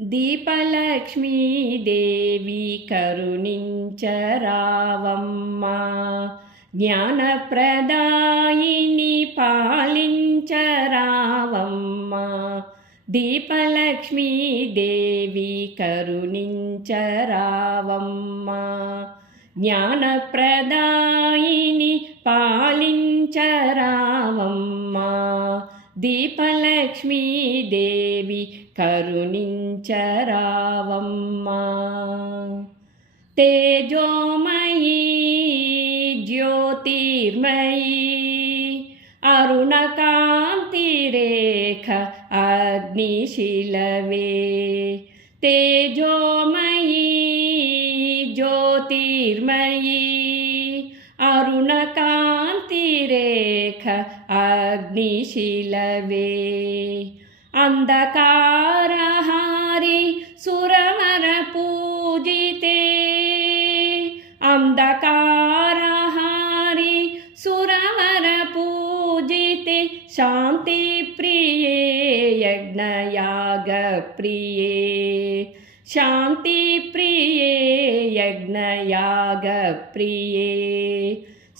దీపలక్ష్మీదేవి కరుణించరావమ్మ. జ్ఞానప్రదాయిని పాలించరావమ్మా. దీపలక్ష్మీదేవి కరుణించరావమ్మ. జ్ఞానప్రదాయిని పాలించరా दीपलक्ष्मी देवी करुणी तेजोमयी ज्योतिर्मयी अरुणकान्तिरेख अग्निशिलवे। तेजोमयी ज्योतिर्मयी अरुणकान्तिरेख अग्निशीलवे। अन्धकारहारि सुरवरपूजिते अन्धकारहारि सुरवरपूजिते शान्तिप्रिये यज्ञयागप्रिये शान्तिप्रिये यज्ञयागप्रिये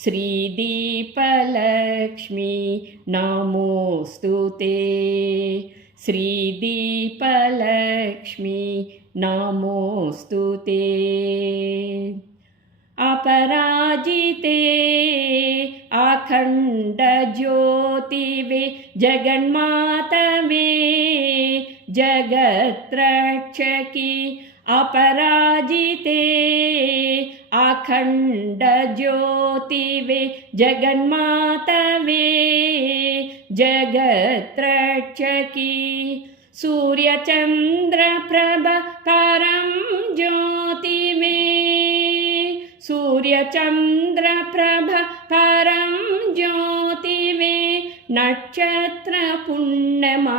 श्रीदीपलक्ष्मी नमोऽस्तु ते। श्रीदीपलक्ष्मी नमोऽस्तु ते। अपराजिते अखण्डज्योतिवे जगन्मातमे जगत्रक्षकी अपराजिते अखण्डज्योतिवे जगन्मातवे जगत्रक्षकी सूर्यचन्द्रप्रभकरं ज्योतिवे सूर्यचन्द्रप्रभकरं ज्योतिवे नक्षत्रपुण्यमा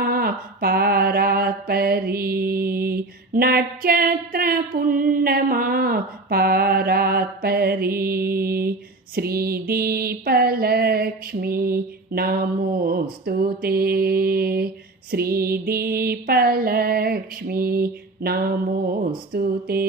पारात्परी नक्षत्रपुण्यमा पारात्परी श्रीदीपलक्ष्मी नमोऽस्तु ते श्रीदीपलक्ष्मी नमोऽस्तु ते